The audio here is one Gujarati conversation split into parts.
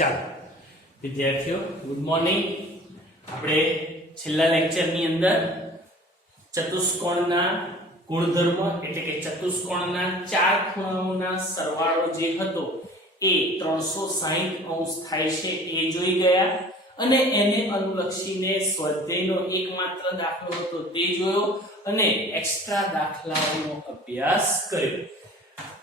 ચાલો વિદ્યાર્થીઓ, ગુડ મોર્નિંગ. આપણે છેલ્લા લેક્ચરની અંદર ચતુષ્કોણના ગુણધર્મ એટલે કે ચતુષ્કોણના ચાર ખૂણાઓના સરવાળો જે હતો એ 360 અંશ થાય છે એ જોઈ ગયા અને એને અનુલક્ષીને સ્વાધ્યાયનો એકમાત્ર દાખલો હતો તે જોયો અને એક્સ્ટ્રા દાખલાઓનો અભ્યાસ કર્યો.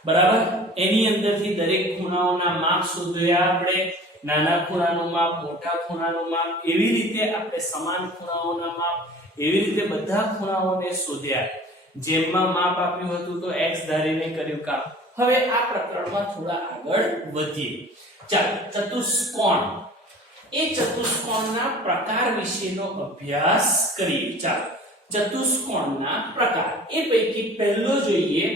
બરાબર. એની અંદરથી દરેક ખૂણાઓના માપ શોધ્યા આપણે. નાના ખૂણાનું માપ, મોટા ખૂણાનું માપ, એવી રીતે આપણે સમાન ખૂણાઓના માપ, એવી રીતે બધા ખૂણાઓને શોધ્યા. જેમમાં માપ આપ્યું હતું તો x ધારીને કર્યું કામ. હવે આ પ્રકરણમાં થોડા આગળ વધીએ. ચાલો, ચતુષ્કોણ. એ ચતુષ્કોણના પ્રકાર વિશેનો અભ્યાસ કરીએ. ચાલો, ચતુષ્કોણના પ્રકાર. એ પૈકી પહેલો જોઈએ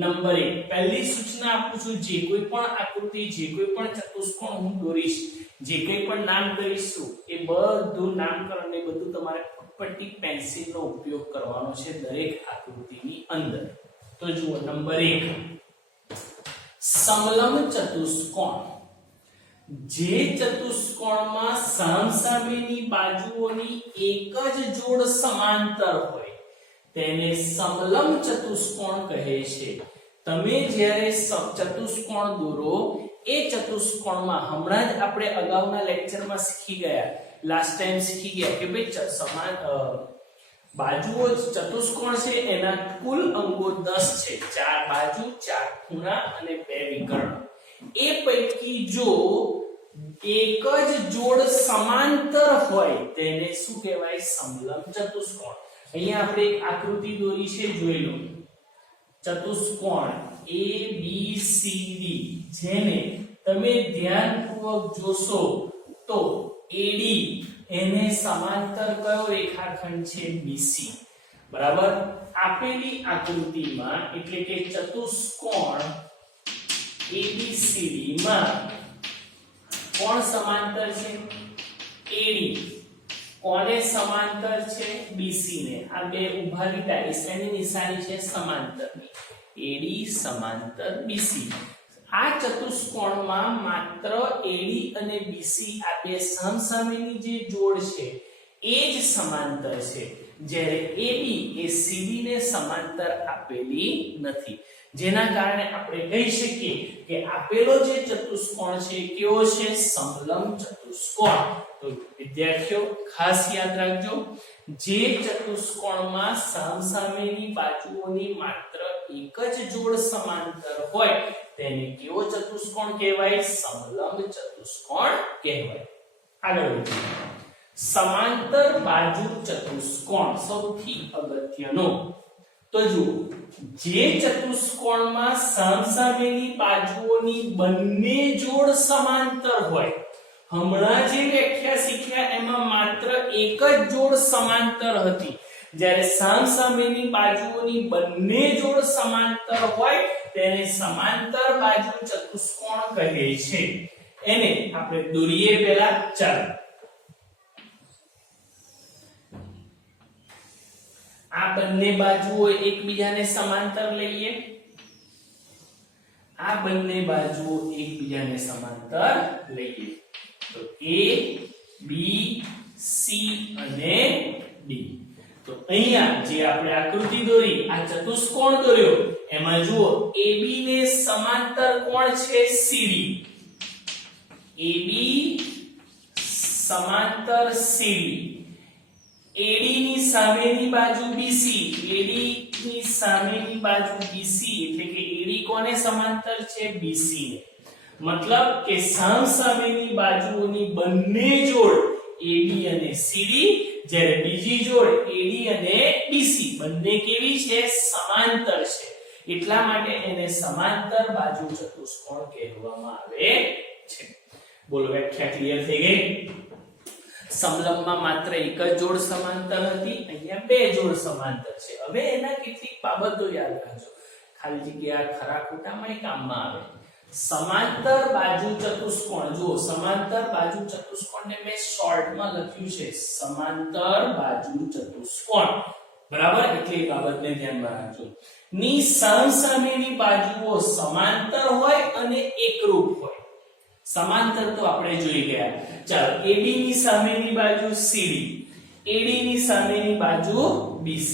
નંબર 1. પહેલી સૂચના આપું છું, જે કોઈ પણ આકૃતિ, જે કોઈ પણ ચતુષ્કોણ હું દોરીશ, જે કંઈ પણ નામ દઈશું એ બધું નામકરણ ને બધું તમારે પટ્ટી પેન્સિલનો ઉપયોગ કરવાનો છે દરેક આકૃતિની અંદર. તો જુઓ નંબર 1, સમલંબ ચતુષ્કોણ. જે ચતુષ્કોણમાં સામસામેની બાજુઓની એક જ જોડ સમાંતર હોય તેને સમલંબ ચતુષ્કોણ કહે છે. તમે જ્યારે ચતુષ્કોણ દોરો એ ચતુષ્કોણમાં, હમણાં જ આપણે અગાઉના લેક્ચરમાં શીખી ગયા, લાસ્ટ ટાઈમ શીખી ગયા કે ભાઈ સમાન બાજુઓ ચતુષ્કોણ છે એના કુલ અંગો 10 છે. 4 બાજુ, 4 ખૂણા અને 2 વિકર્ણ. એ પૈકી જો એક જ જોડ સમાંતર હોય તેને શું કહેવાય? સમલંબ ચતુષ્કોણ. અહીંયા આપણે એક આકૃતિ દોરી છે, જોઈ લો. ચતુષ્કોણ ABCD, જેને તમે ધ્યાનપૂર્વક જોશો તો AD એને સમાંતર કયો રેખાખંડ છે? BC. બરાબર. આપેલી આકૃતિમાં એટલે કે ચતુષ્કોણ ABCD માં કોણ સમાંતર છે? AD. કોને સમાંતર છે? BC ને. આ બે ઊભા લીટા એની નિશાની છે સમાંતરની. AD સમાંતર BC. આ ચતુષ્કોણમાં માત્ર AD અને BC આ બે સામસામેની જે જોડ છે એ જ સમાંતર છે, જ્યારે AB એ CD ને સમાંતર આપેલી નથી. જેના કારણે આપણે કહી શકીએ કે આપેલો જે ચતુષ્કોણ છે કેવો છે? સમલંબ ચતુષ્કોણ. તો વિદ્યાર્થીઓ ખાસ યાદ રાખજો, જે ચતુષ્કોણમાં સામસામેની બાજુઓની માત્ર એક જ જોડ સમાંતર હોય તેને કેવો ચતુષ્કોણ કહેવાય? સમલંબ ચતુષ્કોણ કહેવાય. આગળ વધીએ. સમાંતર બાજુ ચતુષ્કોણ સૌથી અગત્યનો. તો જુઓ, જે ચતુષ્કોણમાં સામસામેની બાજુઓની બંને જોડ સમાંતર હોય, હમણાં જે વ્યાખ્યા શીખ્યા એમાં માત્ર એક જ જોડ સમાંતર હતી, જ્યારે સામસામેની બાજુઓની બંને જોડ સમાંતર હોય તેને સમાંતર બાજુ ચતુષ્કોણ કહે છે. એને આપણે દોરીએ પહેલા. ચાલો, આ બંને બાજુઓ એકબીજાને સમાંતર લઈએ. આ બંને બાજુઓ એકબીજાને સમાંતર લઈએ તો A, B, C અને D. તો અહીંયા જે આપણે આકૃતિ દોરી, આ ચતુષ્કોણ દોર્યો, એમાં જુઓ AB ને સમાંતર કોણ છે? CD. AB સમાંતર CD. AD ની સામેની બાજુ BC. AD ની સામેની બાજુ BC એટલે કે AD કોને સમાંતર છે? BC ને. મતલબ કે સામસામેની બાજુઓની બંને જોડ AD અને CD, જ્યારે બીજી જોડ AD અને BC બંને કેવી છે? સમાંતર છે. એટલા માટે એને સમાંતર બાજુ ચતુષ્કોણ કહેવામાં આવે છે. બોલો, વ્યાખ્યા ક્લિયર થઈ ગઈ? સમલંબમાં માત્ર એક જ જોડ સમાંતર હતી, અહીંયા બે જોડ સમાંતર છે. હવે એના કેટલીક બાબતો યાદ રાખજો, ખાલી જગ્યા ખરા ખોટામાં કામમાં આવે. સમાંતર બાજુ ચતુષ્કોણ. જુઓ, સમાંતર બાજુ ચતુષ્કોણને મેં શોર્ટમાં લખ્યું છે સમાંતર બાજુ ચતુષ્કોણ. બરાબર. એટલે એ બાબતને ધ્યાનમાં રાખજો. ની સામસામેની બાજુઓ સમાંતર હોય અને એકરૂપ હોય. સમાંતર તો આપણે જોઈ ગયા. ચાલો AB ની સામેની બાજુ CD, AD ની સામેની બાજુ BC.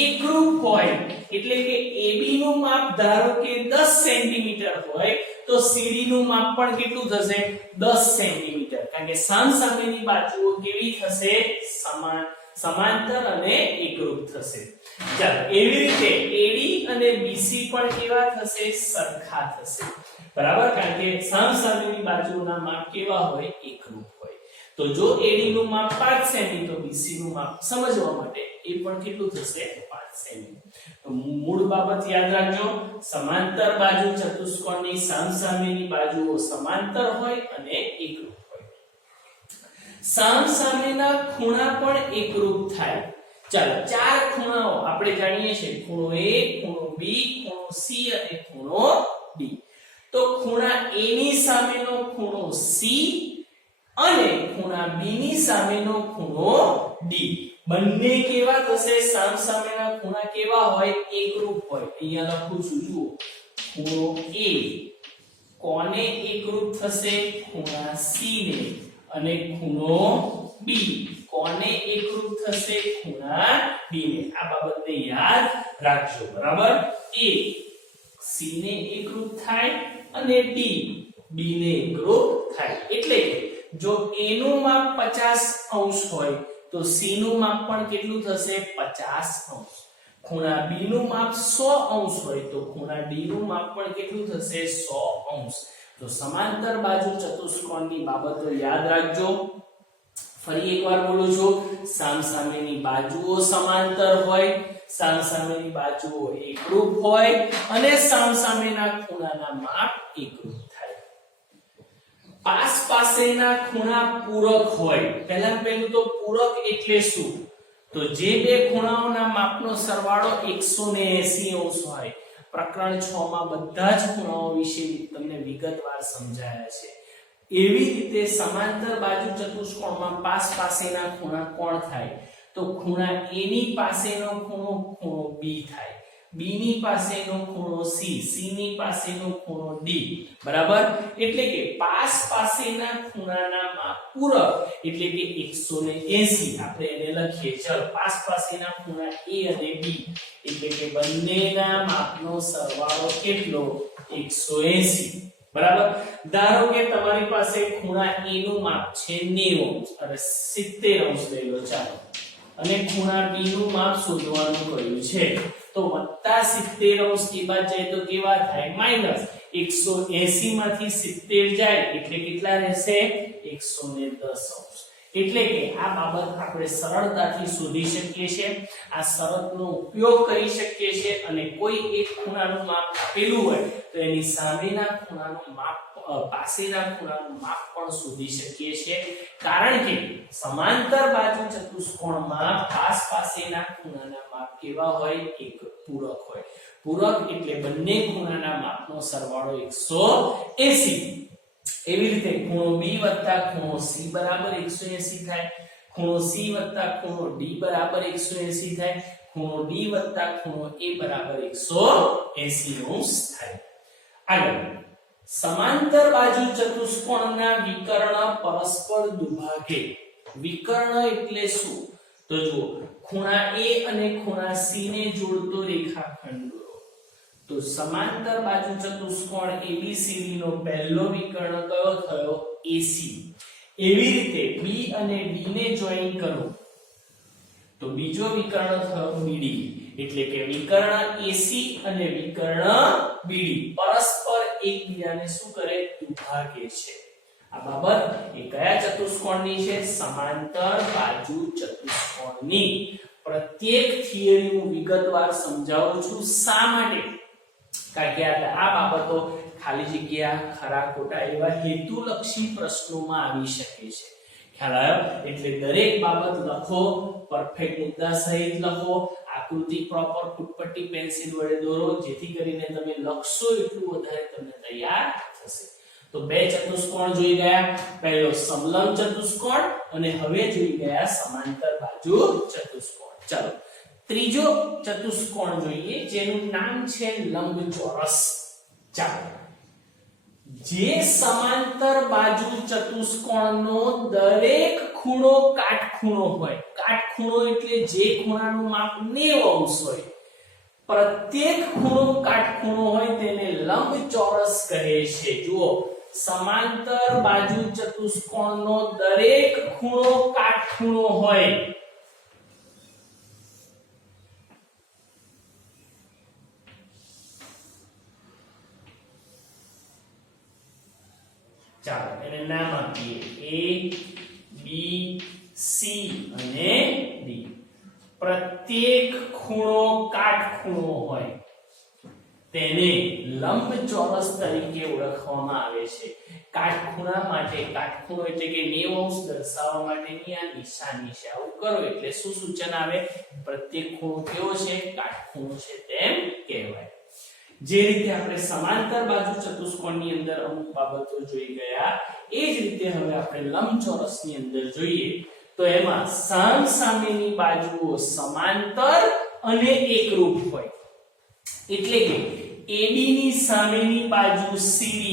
એકરૂપ હોય એટલે કે AB નું માપ ધારો કે 10 સેન્ટીમીટર હોય તો CD નું માપ પણ કેટલું થશે 10 સેન્ટીમીટર, કારણ કે સામસામેની બાજુઓ કેવી થશે સમાંતર અને એકરૂપ થશે. ચાલો એવી રીતે AD અને BC પણ કેવા થશે સરખા થશે, બરાબર, કારણ કે સામસામેની બાજુઓના માપ કેવા હોય એકરૂપ હોય. તો જો AD નું માપ 5 સેમી તો BC નું માપ સમજવા માટે એ પણ કેટલું થશે 5 સેમી. તો મૂળ બાબત યાદ રાખજો, સમાંતર બાજુ ચતુષ્કોણની સામસામેની બાજુઓ સમાંતર હોય અને એકરૂપ હોય. સામસામેના ખૂણા પણ એકરૂપ થાય. ચાલો ચાર ખૂણાઓ આપણે જાણીએ છીએ, ખૂણો A, ખૂણો B, ખૂણો C અને ખૂણો D. તો ખૂણા A ની સામેનો ખૂણો C અને ખૂણા B ની સામેનો ખૂણો D બંને કેવા થશે સામસામેના ખૂણા કેવા હોય એકરૂપ હોય. અહીંયા લખું છું જુઓ, ખૂણો A કોને એકરૂપ થશે ખૂણા C ને, અને ખૂણો B કોને એકરૂપ થશે ખૂણા D ને. આ બાબતને યાદ રાખજો, બરાબર. A C ને એકરૂપ થાય અને D B ને એકરૂપ થાય. એટલે કે જો A નું માપ 50° હોય તો C નું માપ પણ કેટલું થશે 50°. ખૂણા B નું માપ 100° હોય તો ખૂણા D નું માપ પણ કેટલું થશે 100°. તો સમાંતર બાજુ ચતુષ્કોણની બાબતો યાદ રાખજો. ફરી એકવાર બોલું છું, સામસામેની બાજુઓ સમાંતર હોય, સામસામેની બાજુઓ એકરૂપ હોય અને સામસામેના ખૂણાના માપ એકરૂપ થાય. પાસ પાસેના ખૂણા પૂરક હોય. પહેલું તો પૂરક એટલે શું? તો જે બે ખૂણાઓના માપનો સરવાળો 180° હોય. પ્રકરણ 6 માં બધા જ ખૂણાઓ વિશે તમને વિગતવાર સમજાયા છે. એવી રીતે સમાંતર બાજુ ચતુષ્કોણમાં પાસ પાસેના ખૂણા કોણ થાય? તો ખૂણા A ની પાસેનો ખૂણો ખૂણો B થાય, B ની પાસેનો ખૂણો C, C ની પાસેનો ખૂણો D, બરાબર. એટલે કે પાસ પાસેના ખૂણાના માપ પૂરક એટલે કે 180. આપણે એને લખીએ, ચલો પાસ પાસેના ખૂણા A અને B એટલે કે બંનેના માપનો સરવાળો કેટલો 180, બરાબર. ધારો કે તમારી પાસે ખૂણા A નું માપ છે 90° અને 70° લઈ લો, ચાલો, અને ખૂણા B નું માપ શોધવાનું કહ્યું છે. તો વત્તા 70° એ બાદ જાય તો કેવા થાય માઈનસ. 180 માંથી 70 જાય એટલે કેટલા રહેશે 110°. એટલે કે આ બાબત આપણે સરળતાથી શોધી શકીએ છીએ. આ શરતનો ઉપયોગ કરી શકીએ છીએ અને કોઈ એક ખૂણાનું માપ આપેલું હોય તો એની સામેના ખૂણાનું માપ પાસેના ખૂણાનું માપ પણ શોધી શકીએ છીએ. કારણ કે સમાંતર બાજુ ચતુષ્કોણમાં પાસ પાસેના ખૂણાના માપ કેવા હોય એક પૂરક હોય. પૂરક એટલે બંને ખૂણાના માપનો સરવાળો 180. એવી રીતે ખૂણો B વત્તા ખૂણો C બરાબર 180 થાય, ખૂણો C વત્તા ખૂણો D બરાબર 180 થાય, ખૂણો D વત્તા ખૂણો A બરાબર 180° થાય. આગળ સમાંતર બાજુ ચતુષ્કોણના વિકર્ણ પરસ્પર દુભાગે. વિકર્ણ એટલે શું? તો જુઓ, ખૂણા A અને ખૂણા C ને જોડતો રેખાખંડ. તો સમાંતર બાજુ ચતુષ્કોણ ABCD નો પહેલો વિકર્ણ કયો થયો AC. એવી રીતે B અને D ને જોઈન કરો તો બીજો વિકર્ણ થયો BD. એટલે કે વિકર્ણ AC અને વિકર્ણ BD પરસ્પર એકબીજાને શું કરે દુભાગે છે. આ બાબત એ કયા ચતુષ્કોણની છે? સમાંતર બાજુ ચતુષ્કોણની. પ્રત્યેક થિયરી હું વિગતવાર સમજાવું છું. શા માટે? કારણ કે આ બાબતો ખાલી જગ્યા ખરા ખોટા એવા હેતુલક્ષી પ્રશ્નોમાં આવી શકે છે. ખ્યાલ આવ્યો? એટલે દરેક બાબત લખો, પરફેક્ટ મુદ્દા સહિત લખો, આકૃતિ પ્રોપર ફૂટપટ્ટી પેન્સિલ વડે દોરો, જેથી કરીને તમે લખશો એટલું વધારે તમને તૈયાર થશે. તો બે ચતુષ્કોણ જોઈ ગયા, પહેલો સમલંબ ચતુષ્કોણ અને હવે જોઈ ગયા સમાંતર બાજુ ચતુષ્કોણ. ચાલો ત્રીજો ચતુષ્કોણ જોઈએ જેનું નામ છે લંબચોરસ. ચાલો જે સમાંતર બાજુ ચતુષ્કોણનો દરેક ખૂણો કાટખૂણો હોય, કાટખૂણો એટલે જે ખૂણાનું માપ 90 અંશ હોય, પ્રત્યેક ખૂણો કાટખૂણો હોય તેને લંબચોરસ કહે છે. જુઓ, સમાંતર બાજુ ચતુષ્કોણનો દરેક ખૂણો કાટખૂણો હોય, ચાલો એને નામ આપીએ A B C અને D. પ્રત્યેક ખૂણો કાટખૂણો હોય તેને લંબચોરસ તરીકે ઓળખવામાં આવે છે. કાટખૂણા માટે, કાટખૂણો એટલે કે 90 અંશ દર્શાવવા માટેની આ નિશાની છે. આવું કરો એટલે શું સૂચન આવે? પ્રત્યેક ખૂણો કેવો છે? કાટખૂણો છે તેમ કહેવાય. જે રીતે આપણે સમાંતર બાજુ ચતુષ્કોણની અંદર અમુક બાબતો જોઈ ગયા, એ જ રીતે હવે આપણે લંબચોરસની અંદર જોઈએ તો એમાં સામસામેની બાજુઓ સમાંતર અને એકરૂપ હોય. એટલે કે AB ની સામેની બાજુ CD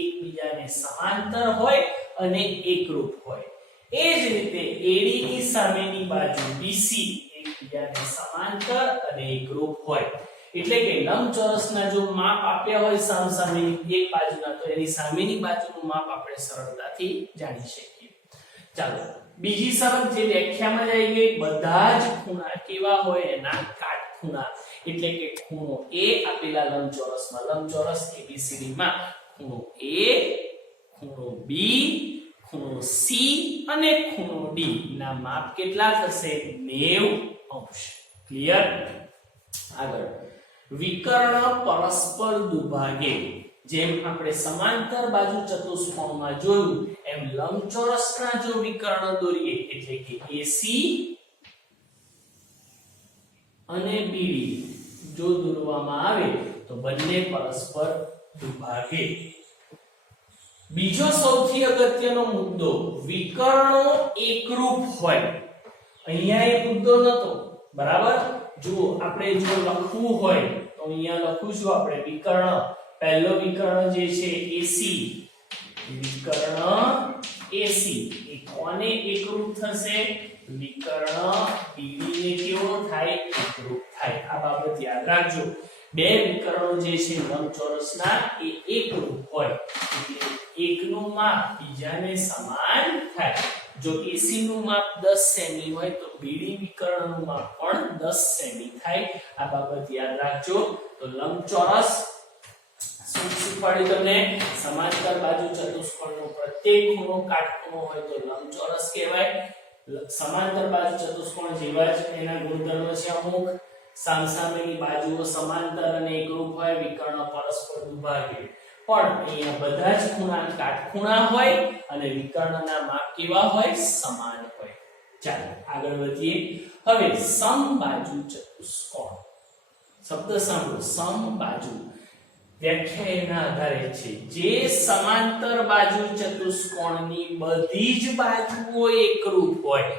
એકબીજાને સમાંતર હોય અને એકરૂપ હોય. એ જ રીતે AD ની સામેની બાજુ BC એકબીજાને સમાંતર અને એકરૂપ હોય. એટલે કે લંબચોરસના જો માપ આપ્યા હોય સામસામેની એક બાજુના, તો એની સામેની બાજુનું માપ આપણે સરળતાથી જાણી શકીએ. ચાલો બીજી શરત જે વ્યાખ્યામાં જ આવી ગઈ, બધા જ ખૂણા કેવા હોય? એના કાટખૂણા. એટલે કે ખૂણો A આપેલા લંબચોરસમાં, લંબચોરસ ABCD માં ખૂણો A, ખૂણો B, ખૂણો C અને ખૂણો D ના માપ કેટલા થશે? 90 અંશ. ક્લિયર? આગળ વિકર્ણ પરસ્પર દુભાગે. જેમ આપણે સમાંતર બાજુ ચતુષ્કોણમાં જોયું એમ લંબચોરસના જો વિકર્ણ દોરીએ એટલે કે AC અને BD જો દોરવામાં આવે તો બંને પરસ્પર દુભાગે. બીજો સૌથી અગત્યનો મુદ્દો, વિકર્ણો એકરૂપ હોય. અહીંયા એ મુદ્દો નતો, બરાબર? જો આપણે જો લખવું હોય તો અહીંયા લખું આપણે વિકર્ણ. પહેલો વિકર્ણ જે છે AC, વિકર્ણ AC એ કોને એકરૂપ થશે? વિકર્ણ BD ને કેવો થાય? એકરૂપ થાય. આ બાબત યાદ રાખજો. બે વિકર્ણો જે છે લંબચોરસના એ એકરૂપ હોય એટલે એકનું માપ બીજાને સમાન થાય. જો AC નું માપ 10 સેમી હોય તો BD વિકર્ણનું માપ પણ 10 સેમી થાય. આ બાબત યાદ રાખજો. તો લંબચોરસ શું શીખવાડ્યું તમને? સમાંતર બાજુ ચતુષ્કોણનો પ્રત્યેક ખૂણો કાટખૂણો હોય તો લંબચોરસ કહેવાય. સમાંતર બાજુ ચતુષ્કોણ જેવા જ એના ગુણધર્મો છે અમુક. સામસામેની બાજુઓ સમાંતર અને એકરૂપ હોય, વિકર્ણ પરસ્પર દુભાગે. પણ અહીંયા બધા જ ખૂણા કાટખૂણા હોય અને વિકર્ણના માપ કેવા હોય? સમાન હોય. ચાલો આગળ વધીએ. હવે સમબાજુ ચતુષ્કોણ. શબ્દ સાંભળો, સમબાજુ. વ્યાખ્યા એના આધારે છે જે સમાંતર બાજુ ચતુષ્કોણની બધી જ બાજુઓ એકરૂપ હોય.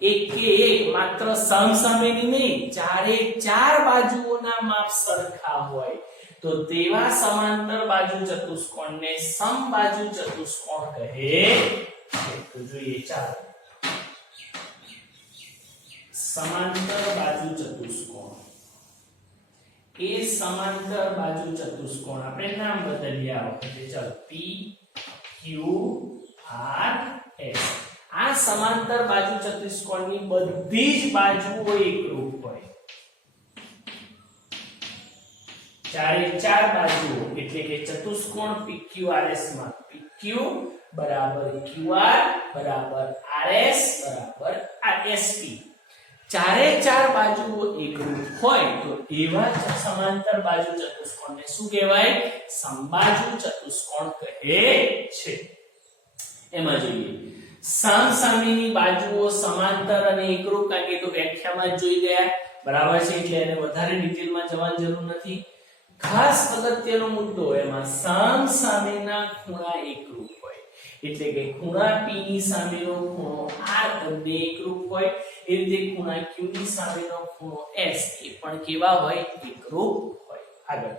એક કે એક, માત્ર સામસામેની નહીં, ચારે ચાર બાજુઓના માપ સરખા હોય તો તેવા સમાંતર બાજુ ચતુષ્કોણને સમબાજુ ચતુષ્કોણ કહે. તો જોઈએ, ચાલો સમાંતર બાજુ ચતુષ્કોણ. એ સમાંતર બાજુ ચતુષ્કોણ આપણે નામ બદલી આવો. ચાલો P Q R S. આ સમાંતર બાજુ ચતુષ્કોણની બધી જ બાજુઓ એકરૂપ હોય. ચારે ચાર બાજુઓ એટલે કે ચતુષ્કોણ PQRS માં PQ બરાબર QR બરાબર RS બરાબર SP. ચારે ચાર બાજુઓ એકરૂપ હોય તો એવા સમાંતર બાજુ ચતુષ્કોણને શું કહેવાય? સમબાજુ ચતુષ્કોણ કહે છે. એમાં જોઈએ સામસામેની બાજુઓ સમાંતર અને એકરૂપ, કારણ કે તો વ્યાખ્યામાં જ જોઈ ગયા, બરાબર છે, એટલે એને વધારે ડિટેલમાં જવાની જરૂર નથી. ખાસ અગત્યનો મુદ્દો, એમાં સામસામેના ખૂણા એકરૂપ હોય. એટલે કે ખૂણા P ની સામેનો ખૂણો R બંને એકરૂપ હોય. એ રીતે ખૂણા Q ની સામેનો ખૂણો S એ પણ કેવા હોય? એકરૂપ હોય. આગળ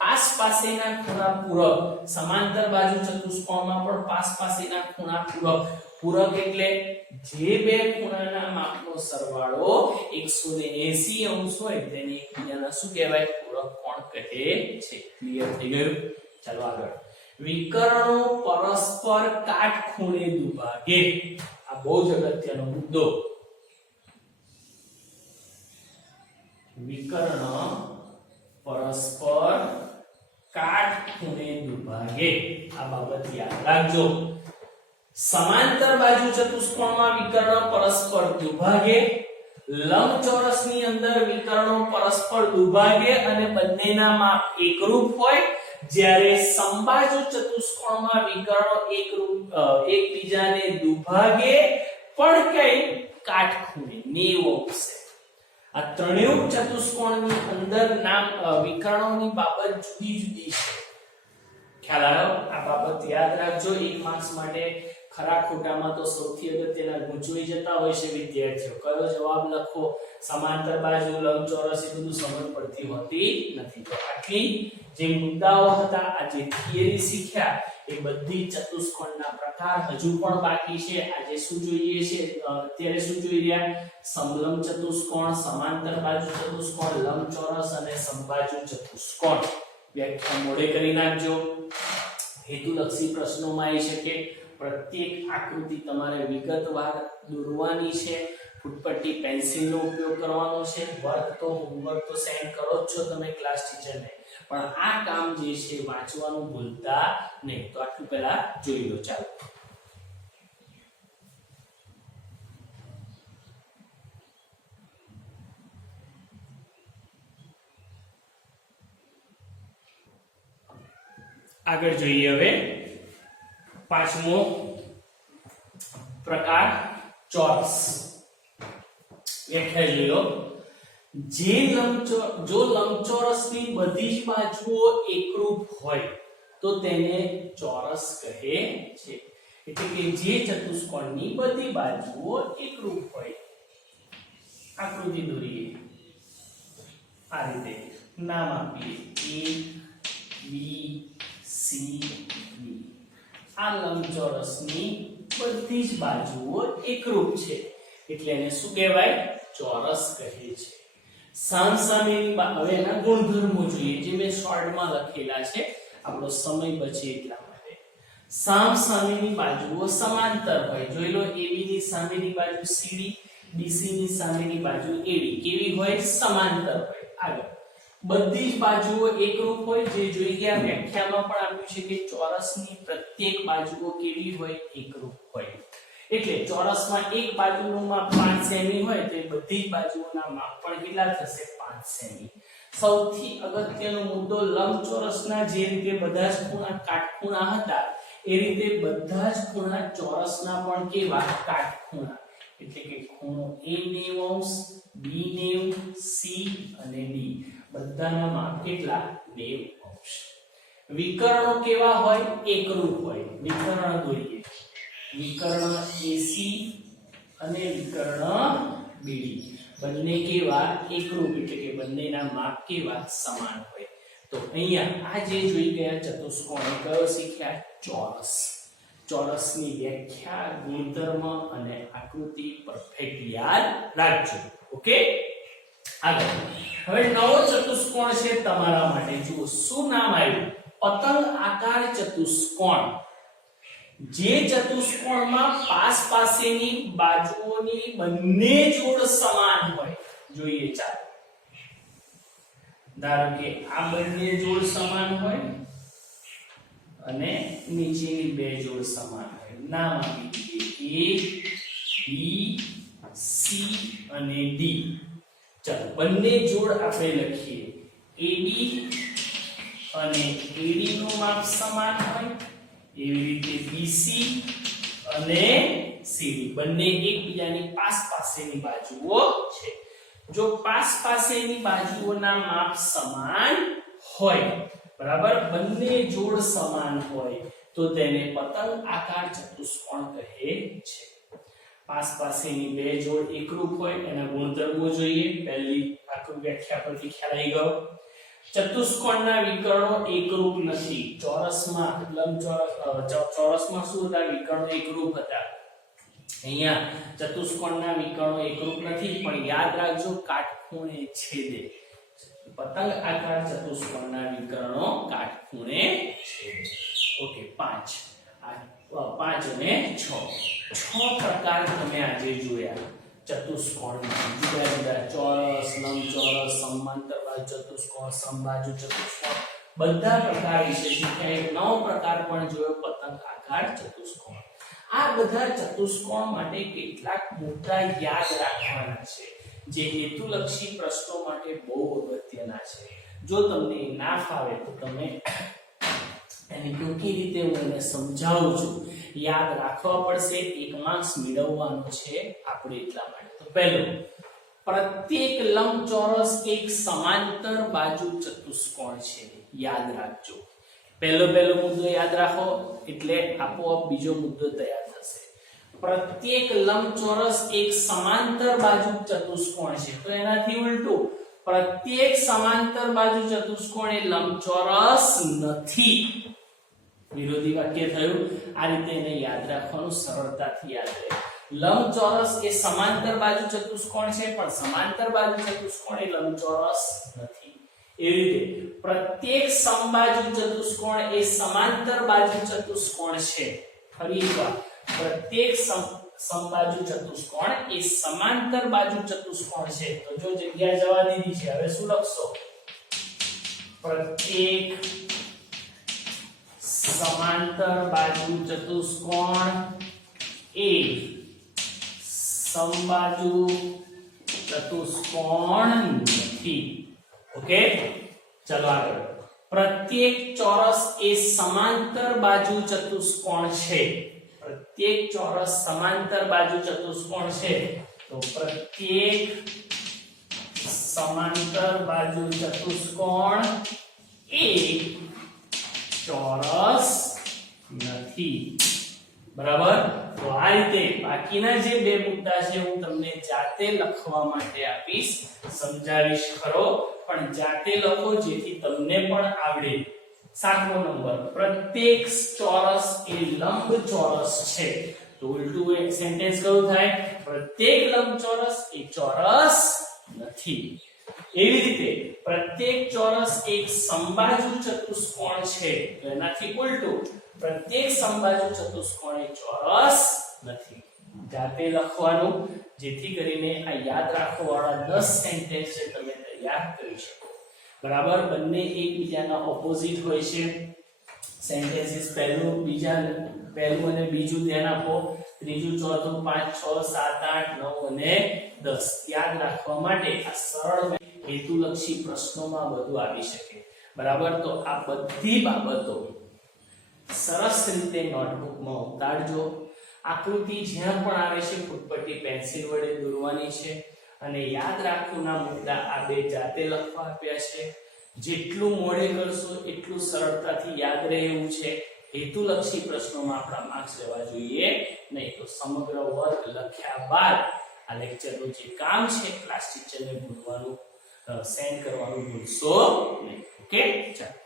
પાસ પાસેના ખૂણા પૂરક સમાંતર બાજુ ચતુષ્કોણમાં પણ પાસ પાસેના ખૂણા પૂરક પૂરક એટલે જે બે ખૂણાના માપનો સરવાળો 180 અંશ હોય તેને એકબીજાના શું કહેવાય પૂરક કોણ કહે છે ક્લિયર થઈ ગયું ચાલો આગળ વિકર્ણો પરસ્પર કાટખૂણે દુભાગે આ બહુ જ અગત્યનો મુદ્દો વિકર્ણ પરસ્પર કાટખૂણે દુભાગે આ બાબત યાદ રાખજો સમાંતર બાજુ ચતુષ્કોણમાં વિકર્ણ પરસ્પર દુભાગે લંબચોરસની અંદર વિકર્ણો પરસ્પર દુભાગે અને બંનેના માપ એકરૂપ હોય જ્યારે સમબાજુ ચતુષ્કોણમાં વિકર્ણો એકબીજાને દુભાગે પણ કઈ કાટખૂણે 90 અંશે આ ત્રણેય ચતુષ્કોણની અંદર નામ વિકર્ણોની બાબત જુદી જુદી છે ખ્યાલ આવ્યો આ બાબત યાદ રાખજો 1 માર્ક્સ માટે ખરા ખોટામાં તો સૌથી અગત્યના ગૂંચવાઈ જતા હોય છે વિદ્યાર્થીઓ કયો જવાબ લખો સમાંતર બાજુ લંબચોરસ એ બધું સમજ પડતી હોતી નથી તો આટલી જે મુદ્દાઓ હતા આ જે થિયરી શીખ્યા એ બધી ચતુષ્કોણના પ્રકાર હજુ પણ બાકી છે આજે શું જોઈએ છે અત્યારે શું જોઈ રહ્યા સમલંબ ચતુષ્કોણ સમાંતર બાજુ ચતુષ્કોણ લંબચોરસ અને સમબાજુ ચતુષ્કોણ વ્યાખ્યા મોડે કરી નાખજો હેતુલક્ષી પ્રશ્નોમાં આવી શકે પ્રત્યેક આકૃતિ તમારે વિગતવાર દોરવાની છે ફૂટપટ્ટી પેન્સિલનો ઉપયોગ કરવાનો છે વર્ક તો હોમવર્ક તો સેન્ડ કરો જ છો તમે ક્લાસ ટીચરને પણ આ કામ જે છે વાંચવાનું ભૂલતા નહીં તો આટલું પહેલા જોઈ લો ચાલો આગળ જોઈએ હવે પાંચમો પ્રકાર ચોરસ વ્યાખ્યા જોઈ લો જો લંબચોરસની બધી જ બાજુઓ એકરૂપ હોય તો તેને ચોરસ કહે છે એટલે કે જે ચતુષ્કોણની બધી બાજુઓ એકરૂપ હોય આકૃતિ દોરીએ આ રીતે નામ આપીએ A B C D આ લંબચોરસની બધી જ બાજુઓ એકરૂપ છે એટલે એને શું કહેવાય ચોરસ કહે છે સામસામેની હવે એના ગુણધર્મો જોઈએ જે મેં શોર્ટમાં લખેલા છે આપણો સમય બચે એટલા માટે સામસામેની બાજુઓ સમાંતર હોય જોઈ લો AB ની સામેની બાજુ CD BC ની સામેની બાજુ AD કેવી હોય સમાંતર હોય આગળ બધી જ બાજુઓ એકરૂપ હોય જે જોઈ ગયા વ્યાખ્યામાં પણ આપ્યું છે કે ચોરસની પ્રત્યેક બાજુઓ કેવી હોય એકરૂપ હોય એટલે ચોરસમાં એક બાજુનું માપ 5 સેમી હોય તો બધી જ બાજુઓના માપ પણ કેટલા થશે 5 સેમી સૌથી અગત્યનો મુદ્દો લંબચોરસના જે રીતે બધા જ ખૂણા કાટખૂણા હતા એ રીતે બધા જ ખૂણા ચોરસના પણ કેવા કાટખૂણા એટલે કે ખૂણો A 90 અંશ B 90 C અને D બધાના માપ કેટલા 90 અંશ વિકર્ણો કેવા હોય એકરૂપ હોય વિકર્ણ દોરીએ વિકર્ણ AC અને વિકર્ણ BD બંને કેવા એકરૂપ એટલે કે બંનેના માપ કેવા સમાન હોય તો અહીંયા આ જે જોઈ ગયા ચતુષ્કોણ કયો શીખ્યા ચોરસ ચોરસની વ્યાખ્યા ગુણધર્મ અને આકૃતિ પરફેક્ટ યાદ રાખજો ઓકે આગળ હવે નવો ચતુષ્કોણ છે તમારા માટે જુઓ શું નામ આવ્યું પતંગ આકાર ચતુષ્કોણ જે ચતુષ્કોણમાં પાસ પાસેની બાજુઓની બંને જોડ સમાન હોય જોઈએ ચાલો ધારો કે આ બંને જોડ સમાન હોય અને નીચેની બે જોડ સમાન હોય નામ આપી દઈએ A B C અને D ચાલો બંને જોડ આપણે લખીએ AB અને AD નું માપ સમાન હોય એવી રીતે BC અને CD બંને એકબીજાની પાસેની બાજુઓ છે જો પાસેની બાજુઓના માપ સમાન હોય બરાબર બંને જોડ સમાન હોય તો તેને પતંગ આકાર ચતુષ્કોણ કહે છે પાસેની બે જોડ એકરૂપ હોય એના ગુણધર્મો જોઈએ પહેલી આકૃતિ વ્યાખ્યા પરથી ખ્યાલ આવી ગયો ચતુષ્કોણના વિકર્ણો એકરૂપ નથી. ચોરસમાં ચોરસમાં શું હતા? વિકર્ણો એકરૂપ હતા. અહીંયા ચતુષ્કોણના વિકર્ણો એકરૂપ નથી, પણ યાદ રાખજો કાટખૂણે છેદે. પતંગ આકાર ચતુષ્કોણના વિકર્ણો કાટખૂણે છેદે. ઓકે, 5 અને 6 પ્રકાર તમે આજે જોયા ચતુષ્કોણના. જુદા જુદા ચોરસ, લંબચોરસ, સમાંતર બાજુ ચતુષ્કોણ, સમબાજુ ચતુષ્કોણ, બધા પ્રકાર વિશે શીખ્યા. એક નવો પ્રકાર પણ જોયો, પતંગ આકાર ચતુષ્કોણ. આ બધા ચતુષ્કોણ માટે કેટલાક મુદ્દા યાદ રાખવાના છે, જે હેતુલક્ષી પ્રશ્નો માટે બહુ અગત્યના છે. જો તમને ના ફાવે તો તમે એની ટૂંકી રીતે હું એને સમજાવું છું. યાદ રાખવા પડશે, 1 માર્ક્સ મેળવવાનો છે આપણે એટલા માટે. તો પહેલું, પ્રત્યેક લંબચોરસ એક સમાંતર બાજુ ચતુષ્કોણ છે. યાદ રાખજો. પહેલો મુદ્દો યાદ રાખો એટલે આપોઆપ બીજો મુદ્દો તૈયાર થશે. પ્રત્યેક લંબચોરસ એક સમાંતર બાજુ ચતુષ્કોણ છે. તો એનાથી ઉલટું, પ્રત્યેક સમાંતર બાજુ ચતુષ્કોણ એ લંબચોરસ નથી. વિરોધી વાક્ય થયું. આ રીતે એને યાદ રાખવાનું, સરળતાથી યાદ રહે. લંબચોરસ એ સમાંતર બાજુ ચતુષ્કોણ છે, પણ સમાંતર બાજુ ચતુષ્કોણ એ લંબચોરસ નથી. એવી રીતે પ્રત્યેક સમબાજુ ચતુષ્કોણ એ સમાંતર બાજુ ચતુષ્કોણ છે. ફરી એકવાર, પ્રત્યેક સમબાજુ ચતુષ્કોણ એ સમાંતર બાજુ ચતુષ્કોણ છે. તો જો જગ્યા જવા દીધી છે, હવે શું લખશો? પ્રત્યેક સમાંતર બાજુ ચતુષ્કોણ એ સમબાજુ ચતુષ્કોણ નથી. ઓકે, ચલો આગળ. પ્રત્યેક ચોરસ એ સમાંતર બાજુ ચતુષ્કોણ છે. પ્રત્યેક ચોરસ સમાંતર બાજુ ચતુષ્કોણ છે. તો પ્રત્યેક સમાંતર બાજુ ચતુષ્કોણ એ ચોરસ નથી. બરાબર? તો આ રીતે બાકીના જે બે મુદ્દા છે હું તમને જાતે લખવા માટે આપીશ, સમજાવીશ ખરો, પણ જાતે લખો જેથી તમને પણ આવડે. 7મો નંબર, પ્રત્યેક ચોરસ એ લંબચોરસ છે. તો ઉલટું એક સેન્ટેન્સ કયું થાય? પ્રત્યેક લંબચોરસ એ ચોરસ નથી. એવી રીતે પ્રત્યેક ચોરસ એક સમબાજુ ચતુષ્કોણ છે. તો એનાથી ઉલટું, પ્રત્યેક સમબાજુ ચતુષ્કોણ એ ચોરસ નથી. જાતે લખવાનું, જેથી કરીને આ યાદ રાખવાવાળા 10 સેન્ટેન્સ છે તમે તૈયાર કરી શકો. બરાબર? બંને એકબીજાના ઓપોઝિટ હોય છે. સેન્ટેન્સીસ પહેલું અને બીજું ધ્યાન આપો, ત્રીજું, ચોથું, 5, 6, 7, 8, 9 અને 10 યાદ રાખવા માટે આ સરળ હેતુલક્ષી પ્રશ્નોમાં બધું આવી શકે. બરાબર? તો આ બધી બાબતો સરસ રીતે નોટબુકમાં ઉતારજો. આકૃતિ જ્યાં પણ આવે છે ફૂટપટ્ટી પેન્સિલ વડે દોરવાની છે, અને યાદ રાખવાના મુદ્દા આ બે જાતે લખવા આપ્યા છે. જેટલું મોડે કરશો એટલું સરળતાથી યાદ રહે એવું છે. હેતુલક્ષી પ્રશ્નોમાં આપણા માર્ક્સ લેવા જોઈએ નહીં. તો સમગ્ર વર્ગ લખ્યા બાદ આ લેક્ચરનું જે કામ છે ક્લાસ ટીચરને ભૂલવાનું સેન્ડ કરવાનું ભૂલશો નહીં. ઓકે, ચાલો.